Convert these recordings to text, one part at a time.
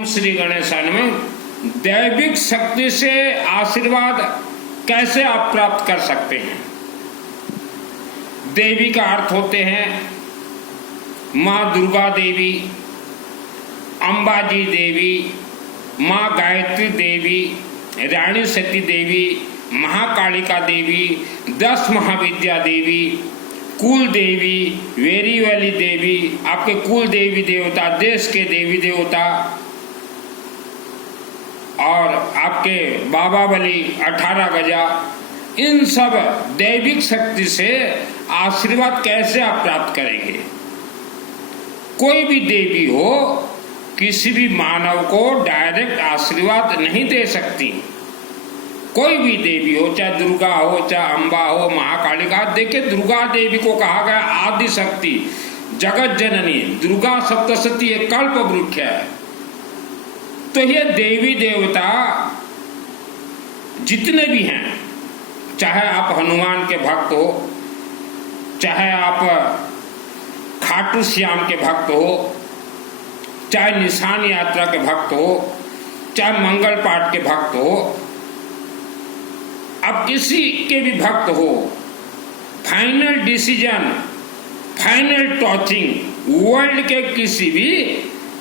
श्री गणेशाय नमः। दैविक शक्ति से आशीर्वाद कैसे आप प्राप्त कर सकते हैं? देवी का अर्थ होते हैं माँ दुर्गा देवी, अंबाजी देवी, माँ गायत्री देवी, रानी सती देवी, महाकालिका देवी, 10 महाविद्या देवी, कुल देवी, वेरी वाली देवी, आपके कुल देवी देवता, देश के देवी देवता, और आपके बाबा बली 18 गजा, इन सब दैविक शक्ति से आशीर्वाद कैसे आप प्राप्त करेंगे? कोई भी देवी हो किसी भी मानव को डायरेक्ट आशीर्वाद नहीं दे सकती। कोई भी देवी हो, चाहे दुर्गा हो, चाहे अम्बा हो, महाकालिका। देखिए, दुर्गा देवी को कहा गया आदि शक्ति, जगत जननी। दुर्गा सप्तशती एक कल्प वृक्ष है। तो ये देवी देवता जितने भी हैं, चाहे आप हनुमान के भक्त हो, चाहे आप खाटू श्याम के भक्त हो, चाहे निशान यात्रा के भक्त हो, चाहे मंगल पाठ के भक्त हो, अब किसी के भी भक्त हो, final decision, final touching world के किसी भी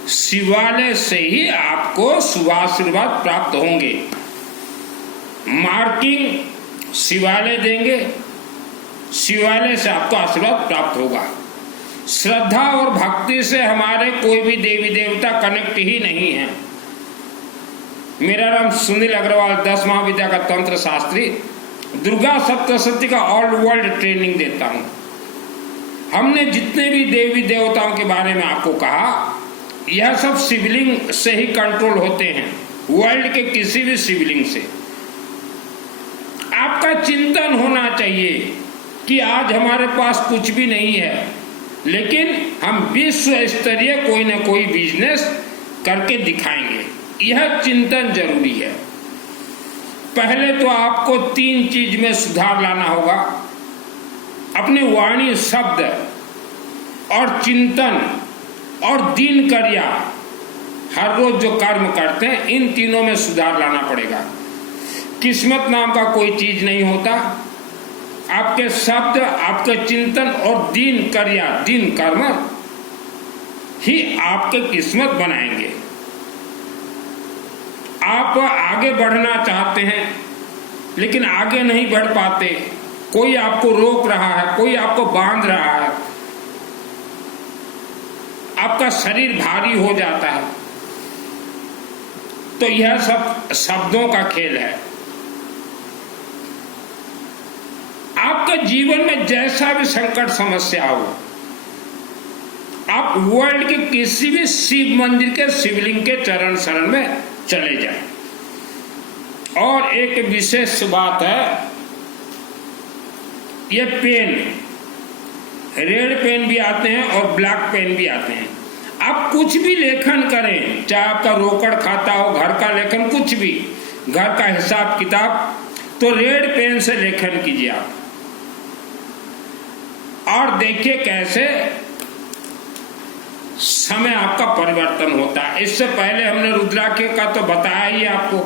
शिवालय से ही आपको शुभाशीर्वाद प्राप्त होंगे। मार्किंग शिवालय देंगे, शिवालय से आपको आशीर्वाद प्राप्त होगा। श्रद्धा और भक्ति से हमारे कोई भी देवी देवता कनेक्ट ही नहीं है। मेरा नाम सुनील अग्रवाल, 10 महाविद्या का तंत्र शास्त्री, दुर्गा सप्तशती का ऑल वर्ल्ड ट्रेनिंग देता हूं। हमने जितने भी देवी देवताओं के बारे में आपको कहा, यह सब शिवलिंग से ही कंट्रोल होते हैं, वर्ल्ड के किसी भी शिवलिंग से। आपका चिंतन होना चाहिए कि आज हमारे पास कुछ भी नहीं है, लेकिन हम विश्व स्तरीय कोई ना कोई बिजनेस करके दिखाएंगे। यह चिंतन जरूरी है। पहले तो आपको 3 चीज में सुधार लाना होगा। अपने वाणी, शब्द और चिंतन और दिनचर्या, हर रोज जो कर्म करते हैं, इन तीनों में सुधार लाना पड़ेगा। किस्मत नाम का कोई चीज नहीं होता। आपके शब्द, आपके चिंतन और दिनचर्या, दिन कर्म ही आपके किस्मत बनाएंगे। आप आगे बढ़ना चाहते हैं लेकिन आगे नहीं बढ़ पाते, कोई आपको रोक रहा है, कोई आपको बांध रहा है, आपका शरीर भारी हो जाता है, तो यह सब शब्दों का खेल है। आपके जीवन में जैसा भी संकट समस्या हो, आप वर्ल्ड के किसी भी शिव मंदिर के शिवलिंग के चरण शरण में चले जाएं। और एक विशेष बात है, ये पेन, रेड पेन भी आते हैं और ब्लैक पेन भी आते हैं। आप कुछ भी लेखन करें, चाहे आपका रोकड़ खाता हो, घर का लेखन, कुछ भी, घर का हिसाब किताब, तो रेड पेन से लेखन कीजिए आप। और देखिए कैसे समय आपका परिवर्तन होता है। इससे पहले हमने रुद्राक्ष का तो बताया ही आपको।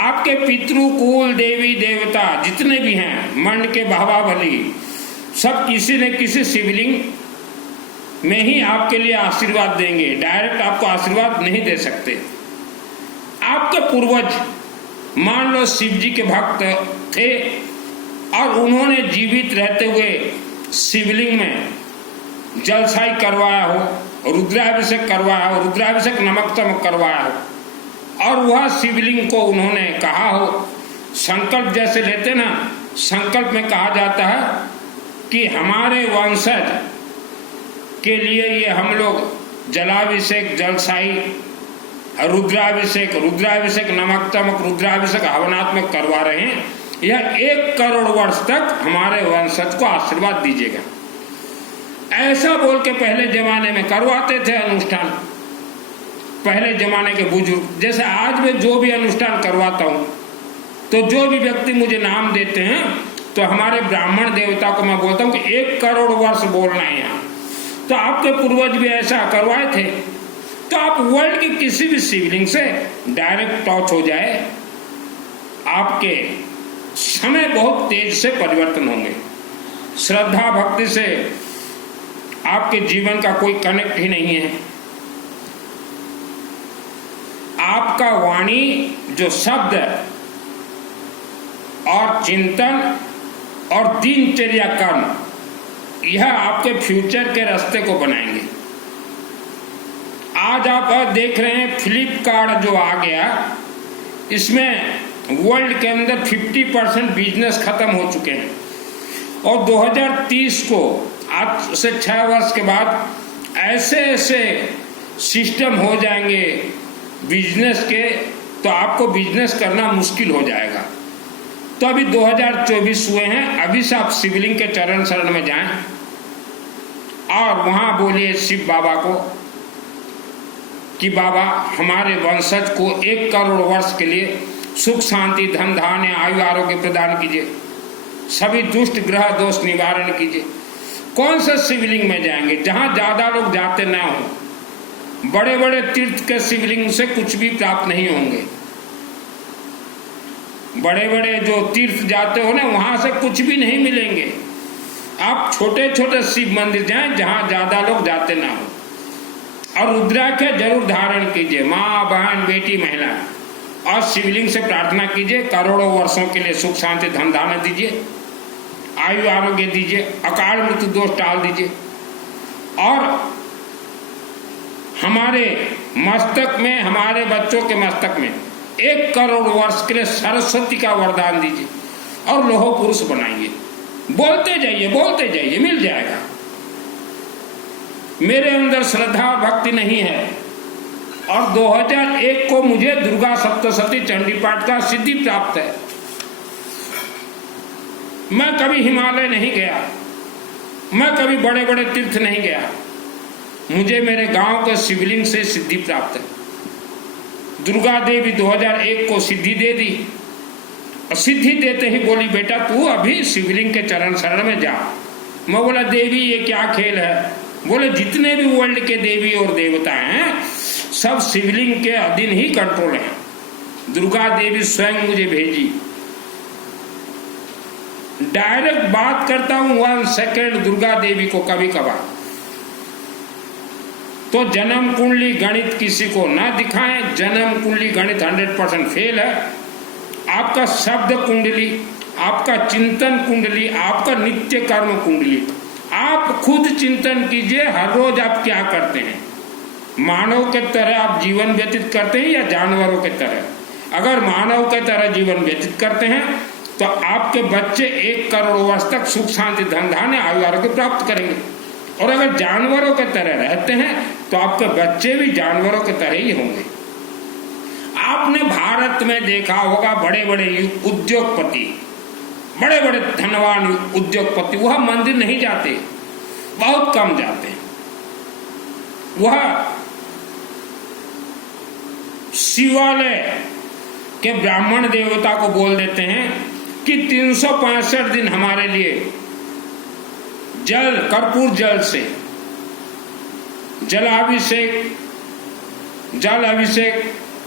आपके पितृकुल देवी देवता जितने भी हैं, मंड के बाबा बली, सब किसी न किसी शिवलिंग में ही आपके लिए आशीर्वाद देंगे। डायरेक्ट आपको आशीर्वाद नहीं दे सकते। आपके पूर्वज मान लो शिव जी के भक्त थे और उन्होंने जीवित रहते हुए शिवलिंग में जलसाई करवाया हो, रुद्राभिषेक करवाया हो, रुद्राभिषेक नमक चमक करवाया हो, और वह शिवलिंग को उन्होंने कहा हो, संकल्प जैसे लेते ना, संकल्प में कहा जाता है कि हमारे वंशज के लिए ये हम लोग जलाभिषेक, जलसाई, रुद्राभिषेक, रुद्राभिषेक नमक चमक, रुद्राभिषेक हवनात्मक करवा रहे हैं। यह 1 करोड़ वर्ष तक हमारे वंशज को आशीर्वाद दीजिएगा। ऐसा बोल के पहले जमाने में करवाते थे अनुष्ठान। पहले जमाने के बुजुर्ग, जैसे आज मैं जो भी अनुष्ठान करवाता हूँ, तो जो भी व्यक्ति मुझे नाम देते हैं, तो हमारे ब्राह्मण देवता को मैं बोलता हूँ कि 1 करोड़ वर्ष बोलना है यहाँ। तो आपके पूर्वज भी ऐसा करवाए थे। तो आप वर्ल्ड की किसी भी शिवलिंग से डायरेक्ट टच हो जाए, आपके समय बहुत तेज से परिवर्तन होंगे। श्रद्धा भक्ति से आपके जीवन का कोई कनेक्ट ही नहीं है। आपका वाणी जो शब्द और चिंतन और दिनचर्या कर्म, यह आपके फ्यूचर के रास्ते को बनाएंगे। आज आप देख रहे हैं फ्लिपकार्ट जो आ गया, इसमें वर्ल्ड के अंदर 50% बिजनेस खत्म हो चुके हैं और 2030 को, आज से 6 वर्ष के बाद ऐसे ऐसे सिस्टम हो जाएंगे बिजनेस के, तो आपको बिजनेस करना मुश्किल हो जाएगा। तो अभी 2024 हुए हैं, अभी से आप शिवलिंग के चरण शरण में जाएं और वहां बोलिए शिव बाबा को कि बाबा हमारे वंशज को 1 करोड़ वर्ष के लिए सुख शांति धन धान्य आयु आरोग्य प्रदान कीजिए, सभी दुष्ट ग्रह दोष निवारण कीजिए। कौन सा शिवलिंग में जाएंगे? जहां ज्यादा लोग जाते ना हो। बड़े बड़े तीर्थ के शिवलिंग से कुछ भी प्राप्त नहीं होंगे। बड़े बड़े जो तीर्थ जाते हो ना, वहां से कुछ भी नहीं मिलेंगे। आप छोटे छोटे शिव मंदिर जाएं जहां ज्यादा लोग जाते ना हो, और रुद्राक्ष जरूर धारण कीजिए, माँ बहन बेटी महिला, और शिवलिंग से प्रार्थना कीजिए करोड़ों वर्षों के लिए सुख शांति धन धान्य दीजिए, आयु आरोग्य दीजिए, अकाल मृत्यु दोष टाल दीजिए। और हमारे मस्तक में, हमारे बच्चों के मस्तक में 1 करोड़ वर्ष के लिए सरस्वती का वरदान दीजिए और लोह पुरुष बनाइए। बोलते जाइए, मिल जाएगा। मेरे अंदर श्रद्धा और भक्ति नहीं है, और 2001 को मुझे दुर्गा सप्तशती चंडी पाठ का सिद्धि प्राप्त है। मैं कभी हिमालय नहीं गया, मैं कभी बड़े बड़े तीर्थ नहीं गया, मुझे मेरे गांव के शिवलिंग से सिद्धि प्राप्त है। दुर्गा देवी 2001 को सिद्धि दे दी, और सिद्धि देते ही बोली बेटा तू अभी शिवलिंग के चरण शरण में जा। मैं बोला देवी ये क्या खेल है? बोले जितने भी वर्ल्ड के देवी और देवता हैं सब शिवलिंग के अधीन ही कंट्रोल है। दुर्गा देवी स्वयं मुझे भेजी। डायरेक्ट बात करता हूं 1 सेकेंड दुर्गा देवी को कभी कभार। तो जन्म कुंडली गणित किसी को ना दिखाएं, जन्म कुंडली गणित 100% फेल है। आपका शब्द कुंडली, आपका चिंतन कुंडली, आपका नित्य कर्म कुंडली, आप खुद चिंतन कीजिए हर रोज आप क्या करते हैं। मानव के तरह आप जीवन व्यतीत करते हैं या जानवरों के तरह? अगर मानव के तरह जीवन व्यतीत करते हैं तो आपके बच्चे 1 करोड़ वर्ष तक सुख शांति धन धान्य आयु आरोग्य प्राप्त करेंगे। और अगर जानवरों के तरह रहते हैं तो आपके बच्चे भी जानवरों के तरह ही होंगे। आपने भारत में देखा होगा बड़े बड़े उद्योगपति, बड़े बड़े धनवान उद्योगपति, वह मंदिर नहीं जाते, बहुत कम जाते हैं। वह शिवालय के ब्राह्मण देवता को बोल देते हैं कि 365 दिन हमारे लिए जल, कर्पूर जल से जलाभिषेक, जल अभिषेक,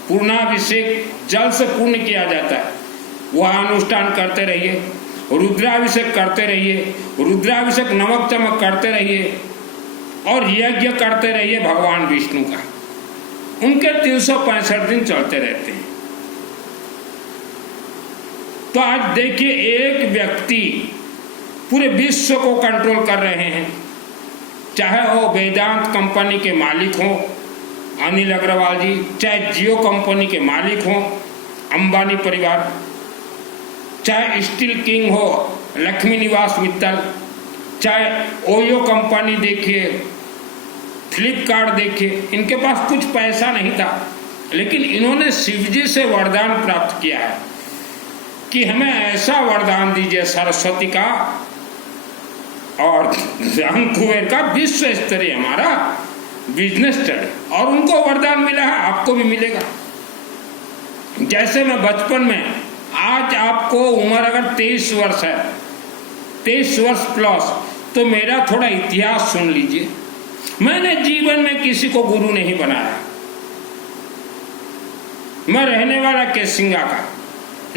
पूर्णाभिषेक जल से पूर्ण किया जाता है। वह अनुष्ठान करते रहिए, रुद्राभिषेक करते रहिए, रुद्राभिषेक नमक चमक करते रहिए, और यज्ञ करते रहिए भगवान विष्णु का। उनके 365 दिन चलते रहते हैं। तो आज देखिए एक व्यक्ति पूरे विश्व को कंट्रोल कर रहे हैं, चाहे वो वेदांत कंपनी के मालिक हो अनिल अग्रवाल जी, चाहे जियो कंपनी के मालिक हो अंबानी परिवार, चाहे स्टील किंग हो लक्ष्मी निवास मित्तल, चाहे ओयो कंपनी देखिए, फ्लिपकार्ट देखिए, इनके पास कुछ पैसा नहीं था, लेकिन इन्होंने शिवजी से वरदान प्राप्त किया है कि हमें ऐसा वरदान दीजिए सरस्वती का और कुबेर का विश्व स्तरीय हमारा बिजनेस चले, और उनको वरदान मिला है, आपको भी मिलेगा। जैसे मैं बचपन में, आज आपको उम्र अगर 23 वर्ष है, 23 वर्ष प्लस, तो मेरा थोड़ा इतिहास सुन लीजिए। मैंने जीवन में किसी को गुरु नहीं बनाया, मैं रहने वाला केसिंगा का।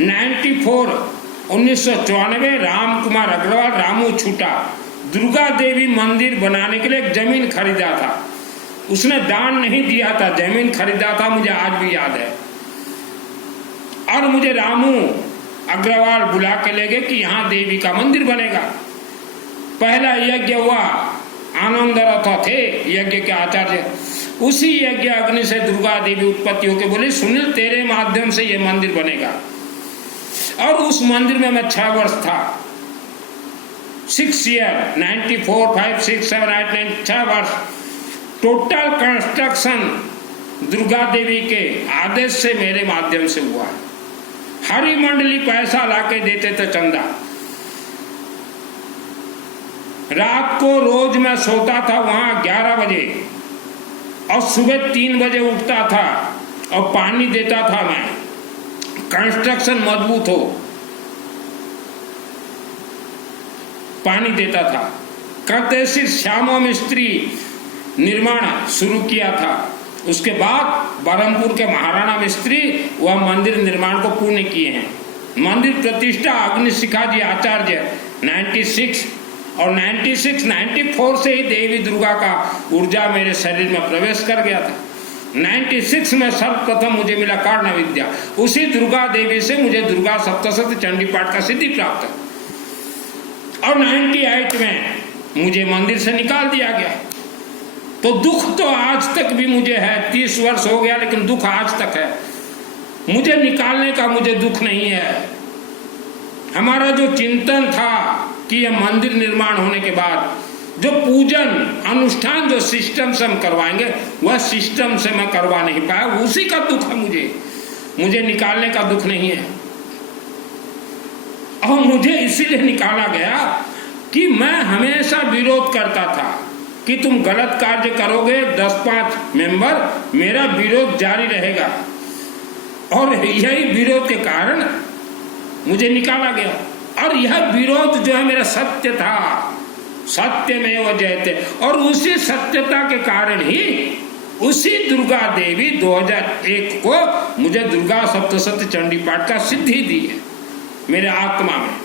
94 1994 राम कुमार अग्रवाल रामू छूटा दुर्गा देवी मंदिर बनाने के लिए एक जमीन खरीदा था। उसने दान नहीं दिया था, जमीन खरीदा था, मुझे आज भी याद है। और मुझे रामू अग्रवाल बुला के ले गए कि यहाँ देवी का मंदिर बनेगा। पहला यज्ञ हुआ, आनंद रथ थे यज्ञ के आचार्य। उसी यज्ञ अग्नि से दुर्गा देवी उत्पत्ति होकर बोली, सुनील तेरे माध्यम से ये मंदिर बनेगा। और उस मंदिर में मैं 6 वर्ष था, 6 ईयर, 94, 5, 6, 7, 8, 9, 6 वर्ष। टोटल कंस्ट्रक्शन दुर्गा देवी के आदेश से मेरे माध्यम से हुआ है। हरी मंडली पैसा लाके देते थे, चंदा। रात को रोज मैं सोता था वहां 11 बजे और सुबह 3 बजे उठता था और पानी देता था मैं। कंस्ट्रक्शन मजबूत हो, पानी देता था। कर्तेशी श्यामा मिस्त्री निर्माण शुरू किया था। उसके बाद बरहमपुर के महाराणा मिस्त्री वह मंदिर निर्माण को पूर्ण किए हैं। मंदिर प्रतिष्ठा अग्निशिखा जी आचार्य 96 और 94 से ही देवी दुर्गा का ऊर्जा मेरे शरीर में प्रवेश कर गया था। 96 में सर्वप्रथम मुझे मिला कारण विद्या। उसी दुर्गा देवी से मुझे दुर्गा सप्तशती चंडी पाठ का सिद्धि प्राप्त है। और 98 में मुझे मंदिर से निकाल दिया गया। तो दुख तो आज तक भी मुझे है, 30 वर्ष हो गया लेकिन दुख आज तक है। मुझे निकालने का मुझे दुख नहीं है। हमारा जो चिंतन था कि यह मंदिर निर्माण होने के बाद जो पूजन अनुष्ठान जो सिस्टम से हम करवाएंगे, वह सिस्टम से मैं करवा नहीं पाया, उसी का दुख है मुझे निकालने का दुख नहीं है। और मुझे इसीलिए निकाला गया कि मैं हमेशा विरोध करता था कि तुम गलत कार्य करोगे, 10-5 मेंबर, मेरा विरोध जारी रहेगा। और यही विरोध के कारण मुझे निकाला गया। और यह विरोध जो है मेरा सत्य था, सत्यमेव जयते। और उसी सत्यता के कारण ही उसी दुर्गा देवी 2001 को मुझे दुर्गा सप्तशती चंडी पाठ का सिद्धि दी है मेरे आत्मा में।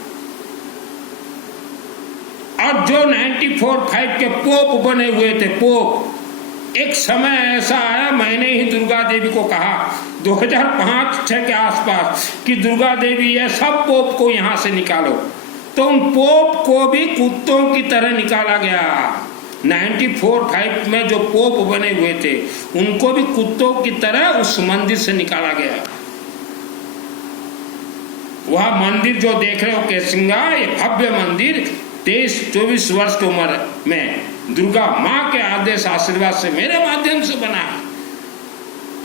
और जो 94-5 के पोप बने हुए थे, पोप, एक समय ऐसा आया, मैंने ही दुर्गा देवी को कहा 2005-6 के आसपास कि दुर्गा देवी ये सब पोप को यहाँ से निकालो। तो उन पोप को भी कुत्तों की तरह निकाला गया। 94-5 में जो पोप बने हुए थे उनको भी कुत्तों की तरह उस मंदिर से निकाला गया। वह मंदिर जो देख रहे हो केसिंगा, ये भव्य मंदिर 23-24 वर्ष की उम्र में दुर्गा माँ के आदेश आशीर्वाद से मेरे माध्यम से बना है।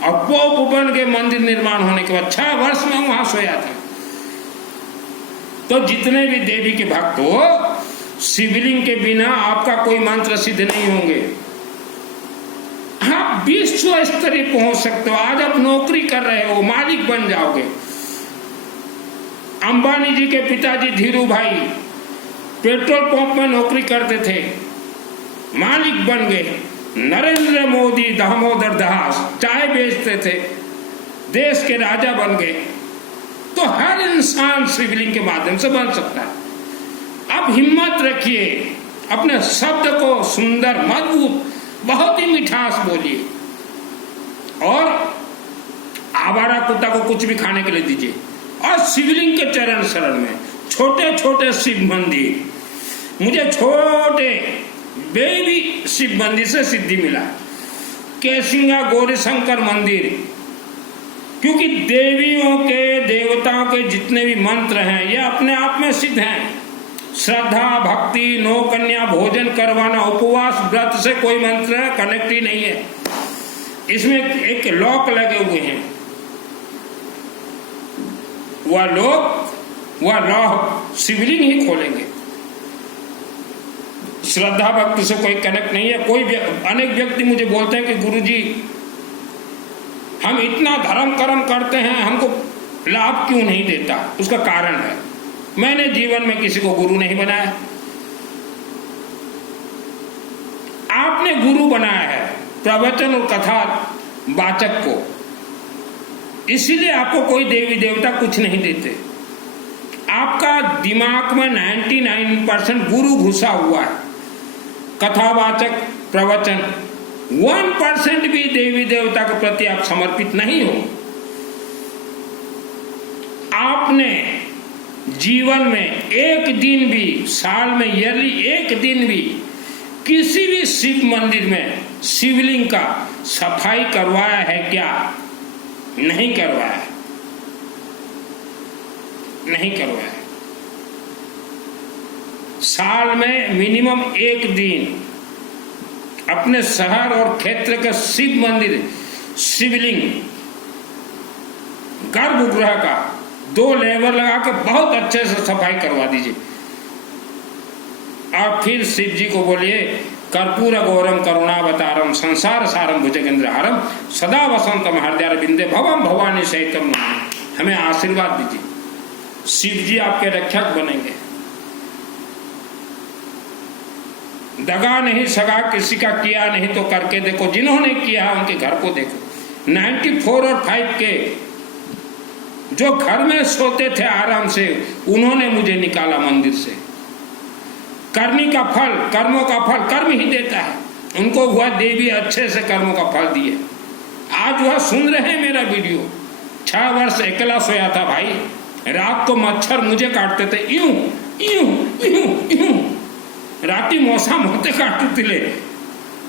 और पोप बन के मंदिर निर्माण होने के बाद 6 वर्ष में वहां सोया था। तो जितने भी देवी के भक्त हो, शिवलिंग के बिना आपका कोई मंत्र सिद्ध नहीं होंगे। आप विश्व स्तरीय पहुंच सकते हो। आज आप नौकरी कर रहे हो, मालिक बन जाओगे। अंबानी जी के पिताजी धीरू भाई पेट्रोल पंप में नौकरी करते थे, मालिक बन गए। नरेंद्र मोदी, दामोदर दास चाय बेचते थे, देश के राजा बन गए। तो हर इंसान शिवलिंग के माध्यम से बन सकता है। अब हिम्मत रखिए, अपने शब्द को सुंदर, मजबूत, बहुत ही मिठास बोलिए और आवारा कुत्ता को कुछ भी खाने के लिए दीजिए। और शिवलिंग के चरण शरण में छोटे छोटे शिव मंदिर, मुझे छोटे बेबी शिव मंदिर से सिद्धि मिला। केसिंगा गौरी शंकर मंदिर, क्योंकि देवियों के देवताओं के जितने भी मंत्र हैं ये अपने आप में सिद्ध हैं। श्रद्धा, भक्ति, 9 कन्या, भोजन करवाना, उपवास, व्रत से कोई मंत्र कनेक्ट ही नहीं है। इसमें एक लॉक लगे हुए हैं, वह लॉक शिवलिंग ही खोलेंगे। श्रद्धा भक्ति से कोई कनेक्ट नहीं है। अनेक व्यक्ति मुझे बोलते हैं कि गुरुजी हम इतना धर्म कर्म करते हैं, हमको लाभ क्यों नहीं देता? उसका कारण है, मैंने जीवन में किसी को गुरु नहीं बनाया। आपने गुरु बनाया है प्रवचन और कथा वाचक को। इसीलिए आपको कोई देवी देवता कुछ नहीं देते। आपका दिमाग में 99% गुरु घुसा हुआ है, कथावाचक प्रवचन। 1% भी देवी देवता के प्रति आप समर्पित नहीं हो। आपने जीवन में एक दिन भी, साल में ईयरली एक दिन भी किसी भी शिव मंदिर में शिवलिंग का सफाई करवाया है क्या? नहीं करवाया, नहीं करवाया। साल में मिनिमम एक दिन अपने शहर और क्षेत्र के शिव मंदिर, शिवलिंग, गर्भगृह का 2 लेबर लगा के बहुत अच्छे से सफाई करवा दीजिए। और फिर शिव जी को बोलिए, कर्पूर गौरम करुणावतारम संसार सारम भुजगेंद्रहारम सदा वसंतम हृदयारविंदे भवम भवानी सहितम। हमें आशीर्वाद दीजिए, शिव जी आपके रक्षक बनेंगे। दगा नहीं सगा किसी का किया नहीं तो करके देखो, जिन्होंने किया है उनके घर को देखो। 94 और 5 के जो घर में सोते थे आराम से, उन्होंने मुझे निकाला मंदिर से। करनी का फल, कर्मों का फल कर्म ही देता है। उनको हुआ देवी अच्छे से कर्मों का फल दिए। आज वह सुन रहे हैं मेरा वीडियो। 6 वर्ष अकेला सोया था भाई, रात को मच्छर मुझे काटते थे, यूं यूं यूं यूं, राती मौसा मोते काटते थे,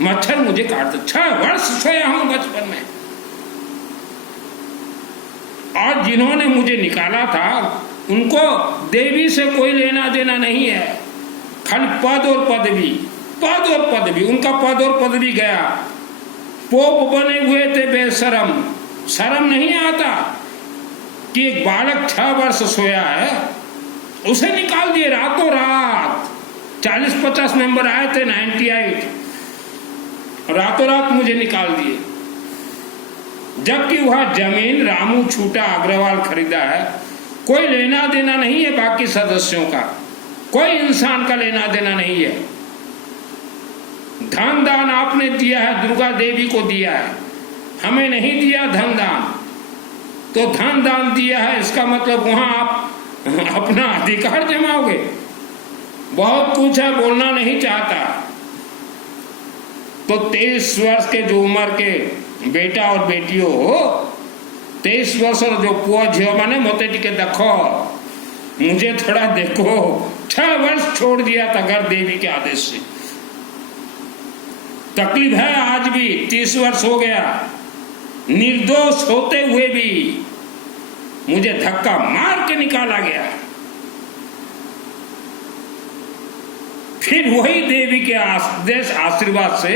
मच्छर मुझे काटते। 6 वर्ष सोया हूं बचपन में। और जिन्होंने मुझे निकाला था उनको देवी से कोई लेना देना नहीं है, खाली पद और पदवी, पद और पदवी। उनका पद और पदवी गया। पोप बने हुए थे बेशरम, शर्म नहीं आता कि एक बालक 6 वर्ष सोया है, उसे निकाल दिए रातों रात। 40-50 मेंबर आए थे 98, रातों रात मुझे निकाल दिए। जबकि वह जमीन रामू छूटा अग्रवाल खरीदा है। कोई लेना देना नहीं है बाकी सदस्यों का, कोई इंसान का लेना देना नहीं है। धन दान आपने दिया है, दुर्गा देवी को दिया है, हमें नहीं दिया धन दान। तो धन दान दिया है इसका मतलब वहां आप अपना अधिकार जमाओगे। बहुत कुछ है, बोलना नहीं चाहता। तो 23 वर्ष के जो उम्र के बेटा और बेटियों हो, 23 वर्ष और जो पुआ झियो माने मोते टिके देखो, मुझे थोड़ा देखो। 6 वर्ष छोड़ दिया था घर देवी के आदेश से। तकलीफ है आज भी, 30 वर्ष हो गया। निर्दोष होते हुए भी मुझे धक्का मार के निकाला गया। फिर वही देवी के आदेश आशीर्वाद से,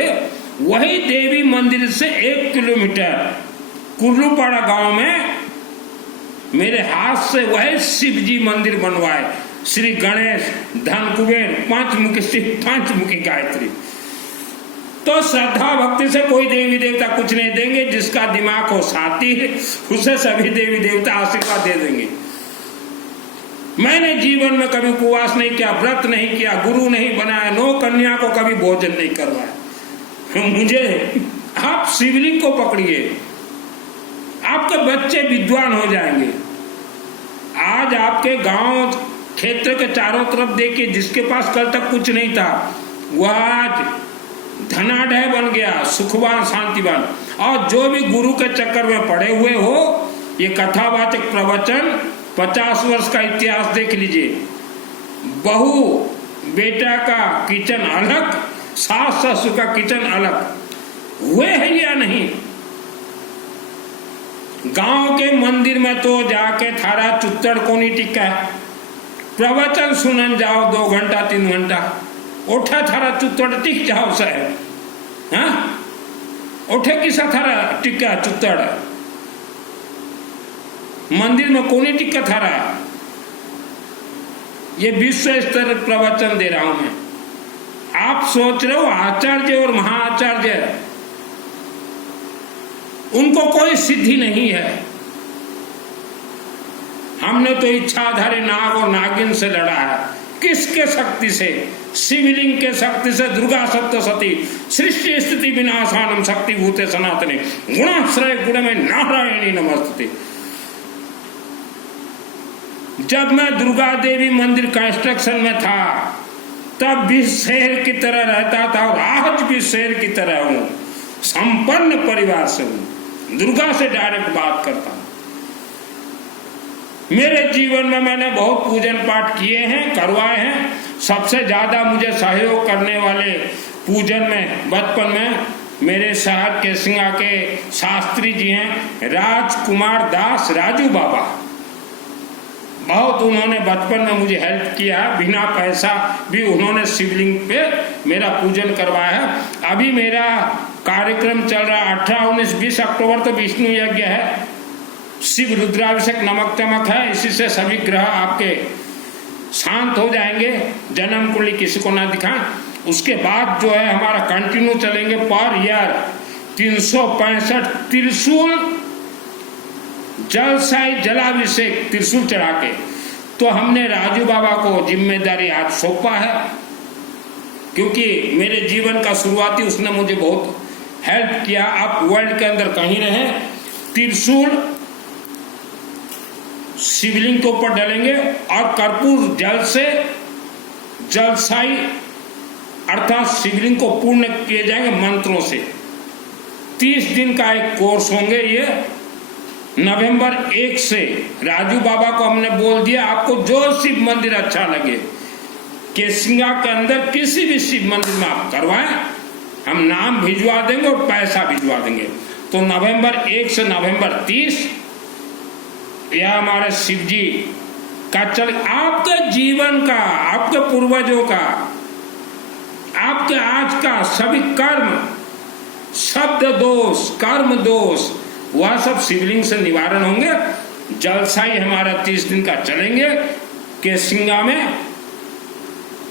वही देवी मंदिर से 1 किलोमीटर कुर्लूपाड़ा गांव में मेरे हाथ से वही शिव जी मंदिर बनवाए। श्री गणेश, धन कुबेर, 5 मुखी शिव, 5 मुखी गायत्री। तो श्रद्धा भक्ति से कोई देवी देवता कुछ नहीं देंगे। जिसका दिमाग हो साथी, उसे सभी देवी देवता आशीर्वाद दे देंगे। मैंने जीवन में कभी उपवास नहीं किया, व्रत नहीं किया, गुरु नहीं बनाया, 9 कन्या को कभी भोजन नहीं करवाया। मुझे आप शिवलिंग को पकड़िए, आपके बच्चे विद्वान हो जाएंगे। आज आपके गांव क्षेत्र के चारों तरफ देखिए, जिसके पास कल तक कुछ नहीं था वह आज धनाढ़ बन गया, सुखवान, शांतिवान। और जो भी गुरु के चक्कर में पड़े हुए हो, ये कथावाचक प्रवचन 50 वर्ष का इतिहास देख लीजिए। बहू बेटा का किचन अलग, सास ससुर का किचन अलग हुए है या नहीं? गांव के मंदिर में तो जाके थारा चुत्तड़ कोनी टिका है, प्रवचन सुनन जाओ 2 घंटा 3 घंटा, उठा थारा चुत्तड़ टिक जाओ साहब। हाँ, उठे किसा थारा टिका चुत्तड़, मंदिर में कोनी टिक्का थारा। ये विश्व स्तर प्रवचन दे रहा हूं मैं। आप सोच रहे हो आचार्य और महाआचार्य, उनको कोई सिद्धि नहीं है। हमने तो इच्छाधारी नाग और नागिन से लड़ा है। किसके शक्ति से? शिवलिंग के शक्ति से। दुर्गा सप्तशती सृष्टि स्थिति विनाशानम शक्ति भूते सनातने गुणाश्रय गुण में नारायणी नमस्ते। जब मैं दुर्गा देवी मंदिर कंस्ट्रक्शन में था तब भी शेर की तरह रहता था और आज भी शेर की तरह हूँ। संपन्न परिवार से हूँ, दुर्गा से डायरेक्ट बात करता हूँ। मेरे जीवन में मैंने बहुत पूजन पाठ किए हैं, करवाए हैं। सबसे ज्यादा मुझे सहयोग करने वाले पूजन में बचपन में मेरे शहर के सिंगा के शास्त्री जी हैं राजकुमार दास राजू बाबा। बहुत उन्होंने बचपन में मुझे हेल्प किया, बिना पैसा भी उन्होंने शिवलिंग पे मेरा पूजन करवाया है। अभी मेरा कार्यक्रम चल रहा है 18, 19, 20 अक्टूबर तो विष्णु यज्ञ है, शिव रुद्राभिषेक नमक चमक है। इसी से सभी ग्रह आपके शांत हो जाएंगे, जन्म कुंडली किसी को ना दिखाएं। उसके बाद जो है हमारा कंटिन्यू चलेंगे पर ईयर 365 त्रिशूल जलसाई जलाभिषेक त्रिशूल चढ़ा के। तो हमने राजू बाबा को जिम्मेदारी आज सौंपा है, क्योंकि मेरे जीवन का शुरुआती उसने मुझे बहुत हेल्प किया। आप वर्ल्ड के अंदर कहीं रहे, त्रिशूल शिवलिंग के ऊपर डालेंगे और कर्पूर जल से जलसाई अर्थात शिवलिंग को पूर्ण किए जाएंगे मंत्रों से। 30 दिन का एक कोर्स होंगे। ये नवंबर 1 से राजू बाबा को हमने बोल दिया, आपको जो शिव मंदिर अच्छा लगे केसिंगा के अंदर किसी भी शिव मंदिर में आप करवाएं, हम नाम भिजवा देंगे और पैसा भिजवा देंगे। तो नवंबर 1 से नवंबर 30 यह हमारे शिव जी का चल आपके जीवन का, आपके पूर्वजों का, आपके आज का सभी कर्म, शब्द दोष, कर्म दोष, वह सब शिवलिंग से निवारण होंगे। जलसाई हमारा 30 दिन का चलेंगे केसिंगा में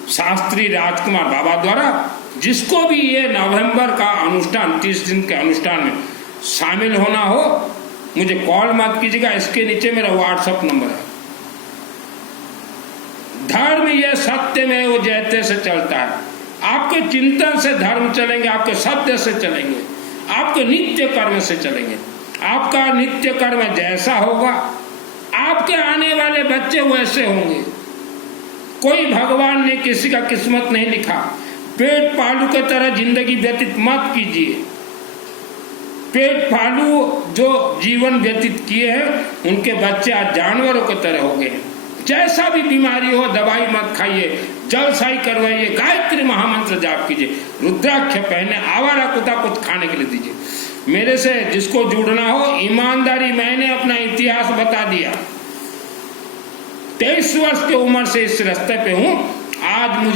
शास्त्री राजकुमार बाबा द्वारा। जिसको भी ये नवंबर का अनुष्ठान 30 दिन के अनुष्ठान में शामिल होना हो, मुझे कॉल मत कीजिएगा, इसके नीचे मेरा व्हाट्सएप नंबर है। धर्म ये सत्य में वो जयते से चलता है। आपके चिंतन से धर्म चलेंगे, आपके शब्द से चलेंगे, आपके नित्य कर्म से चलेंगे। आपका नित्य कर्म जैसा होगा, आपके आने वाले बच्चे वैसे होंगे। कोई भगवान ने किसी का किस्मत नहीं लिखा। पेट पालू की तरह जिंदगी व्यतीत मत कीजिए। पेट पालू जो जीवन व्यतीत किए हैं उनके बच्चे आज जानवरों की तरह हो गए। जैसा भी बीमारी हो दवाई मत खाइए, जलसाई करवाइए, गायत्री महामंत्र जाप कीजिए, रुद्राक्ष पहने, आवारा कुत्ता कुछ खाने के लिए दीजिए। मेरे से जिसको जुड़ना हो, ईमानदारी, मैंने अपना इतिहास बता दिया। 23 वर्ष की उम्र से इस रास्ते पे हूं। आज मुझे